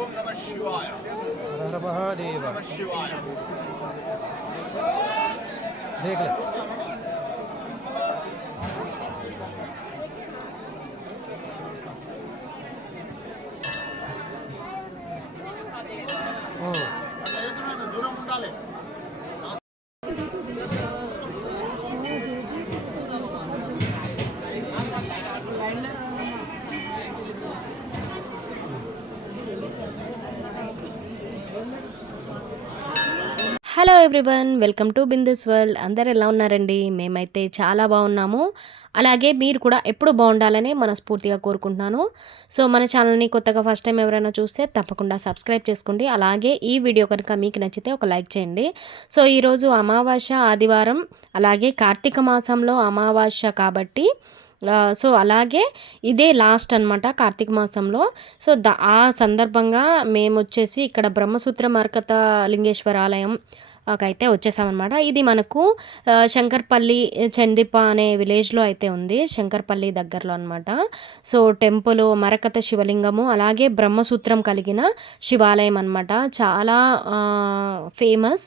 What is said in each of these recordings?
ओम नमः शिवाय हर महादेव नमः शिवाय देख ले ओ दूर उठाले hello everyone welcome to Bindu's world అందరు ఎలా ఉన్నారండి? మేమైతే చాలా బాగున్నాము. అలాగే మీరు కూడా ఎప్పుడు బాగుండాలని మనస్ఫూర్తిగా కోరుకుంటున్నాను. సో మన ఛానల్ని కొత్తగా ఫస్ట్ టైం ఎవరైనా చూస్తే తప్పకుండా సబ్స్క్రైబ్ చేసుకోండి. అలాగే ఈ వీడియో కనుక మీకు నచ్చితే ఒక లైక్ చేయండి. సో ఈరోజు అమావాస్య ఆదివారం అలాగే కార్తీక మాసంలో అమావాస్య కాబట్టి సో అలాగే ఇదే లాస్ట్ అన్నమాట కార్తీక మాసంలో. సో ద ఆ సందర్భంగా మేము వచ్చేసి ఇక్కడ బ్రహ్మసూత్ర మరకత లింగేశ్వర ఆలయం అయితే వచ్చేసామన్నమాట. ఇది మనకు శంకర్పల్లి చందిప అనే విలేజ్లో అయితే ఉంది శంకర్పల్లి దగ్గరలో అనమాట సో టెంపుల్ మరకత శివలింగము అలాగే బ్రహ్మసూత్రం కలిగిన శివాలయం అనమాట చాలా ఫేమస్.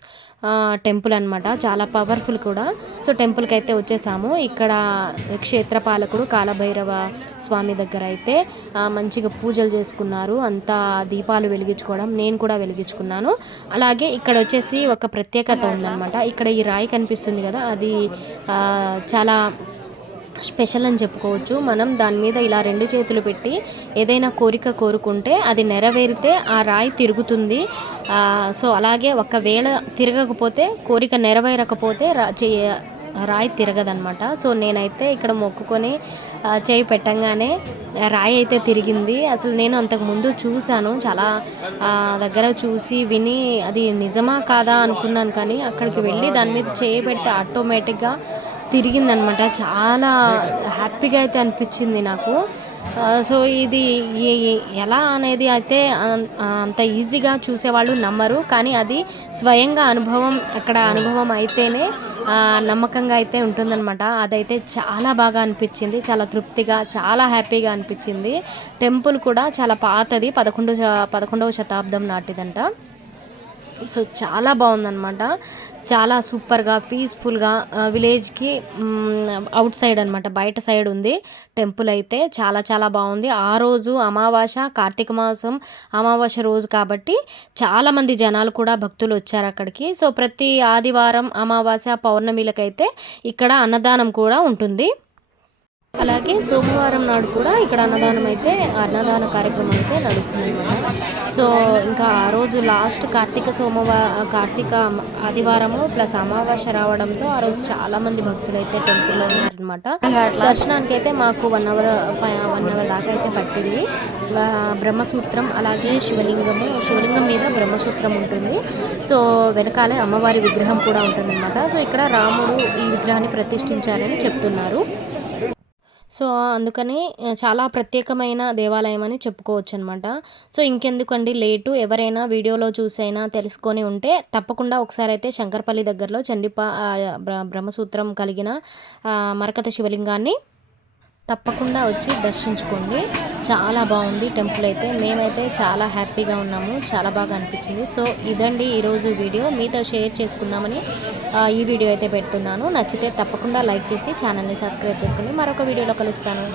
టెంపుల్ అనమాట చాలా పవర్ఫుల్ కూడా. సో టెంపుల్కి అయితే వచ్చేసాము. ఇక్కడ క్షేత్రపాలకుడు కాలభైరవ స్వామి దగ్గర అయితే మంచిగా పూజలు చేసుకున్నారు. అంతా దీపాలు వెలిగించుకోవడం నేను కూడా వెలిగించుకున్నాను. అలాగే ఇక్కడ వచ్చేసి ఒక ప్రత్యేకత ఉందన్నమాట. ఇక్కడ ఈ రాయి కనిపిస్తుంది కదా అది చాలా స్పెషల్ అని చెప్పుకోవచ్చు. మనం దాని మీద ఇలా రెండు చేతులు పెట్టి ఏదైనా కోరిక కోరుకుంటే అది నెరవేరితే ఆ రాయి తిరుగుతుంది. సో అలాగే ఒకవేళ తిరగకపోతే కోరిక నెరవేరకపోతే రా రాయి తిరగదనమాట సో నేనైతే ఇక్కడ మొక్కుకొని చేయి పెట్టంగానే రాయి అయితే తిరిగింది. అసలు నేను అంతకు ముందు చూశాను. చాలా దగ్గర చూసి విని అది నిజమా కాదా అనుకున్నాను కానీ అక్కడికి వెళ్ళి దాని మీద చేయి పెడితే ఆటోమేటిక్గా తిరిగిందనమాట. చాలా హ్యాపీగా అయితే అనిపించింది నాకు. సో ఇది ఎలా అనేది అయితే అంత ఈజీగా చూసేవాళ్ళు నమ్మరు. కానీ అది స్వయంగా అనుభవం అక్కడ అనుభవం అయితేనే నమ్మకంగా అయితే ఉంటుందన్నమాట అదైతే చాలా బాగా అనిపించింది. చాలా తృప్తిగా చాలా హ్యాపీగా అనిపించింది. టెంపుల్ కూడా చాలా పాతది. పదకొండు పదకొండవ శతాబ్దం నాటిదంట. సో చాలా బాగుందన్నమాట. చాలా సూపర్గా పీస్ఫుల్గా విలేజ్కి అవుట్ సైడ్ అనమాట బయట సైడ్ ఉంది. టెంపుల్ అయితే చాలా చాలా బాగుంది. ఆ రోజు అమావాస్య కార్తీక మాసం అమావాస్య రోజు కాబట్టి చాలామంది జనాలు కూడా భక్తులు వచ్చారు అక్కడికి. సో ప్రతి ఆదివారం అమావాస్య పౌర్ణమిలకైతే ఇక్కడ అన్నదానం కూడా ఉంటుంది. అలాగే సోమవారం నాడు కూడా ఇక్కడ అన్నదానం అయితే అన్నదాన కార్యక్రమం అయితే నడుస్తుంది అనమాట సో ఇంకా ఆ రోజు లాస్ట్ కార్తీక సోమవా కార్తీక ఆదివారము ప్లస్ అమావాస్య రావడంతో ఆ రోజు చాలా మంది భక్తులు అయితే టెంపుల్లో ఉన్నారనమాట దర్శనానికి అయితే మాకు వన్ అవర్ వన్ అవర్ దాకా అయితే పట్టింది. బ్రహ్మసూత్రం అలాగే శివలింగము శివలింగం మీద బ్రహ్మసూత్రం ఉంటుంది. సో వెనకాలే అమ్మవారి విగ్రహం కూడా ఉంటుందన్నమాట. సో ఇక్కడ రాముడు ఈ విగ్రహాన్ని ప్రతిష్ఠించారని చెప్తున్నారు. సో అందుకని చాలా ప్రత్యేకమైన దేవాలయం అని చెప్పుకోవచ్చు అనమాట సో ఇంకెందుకండి లేటు ఎవరైనా వీడియోలో చూసైనా తెలుసుకొని ఉంటే తప్పకుండా ఒకసారి అయితే శంకర్పల్లి దగ్గరలో చండిపా బ్రహ్మసూత్రం కలిగిన మరకత శివలింగాన్ని తప్పకుండా వచ్చి దర్శించుకోండి. చాలా బాగుంది టెంపుల్ అయితే. మేమైతే చాలా హ్యాపీగా ఉన్నాము. చాలా బాగా అనిపించింది. సో ఇదండి ఈరోజు వీడియో. మీతో షేర్ చేసుకుందామని ఈ వీడియో అయితే పెడుతున్నాను. నచ్చితే తప్పకుండా లైక్ చేసి ఛానల్ని సబ్స్క్రైబ్ చేసుకోండి. మరొక వీడియోలో కలుస్తాను.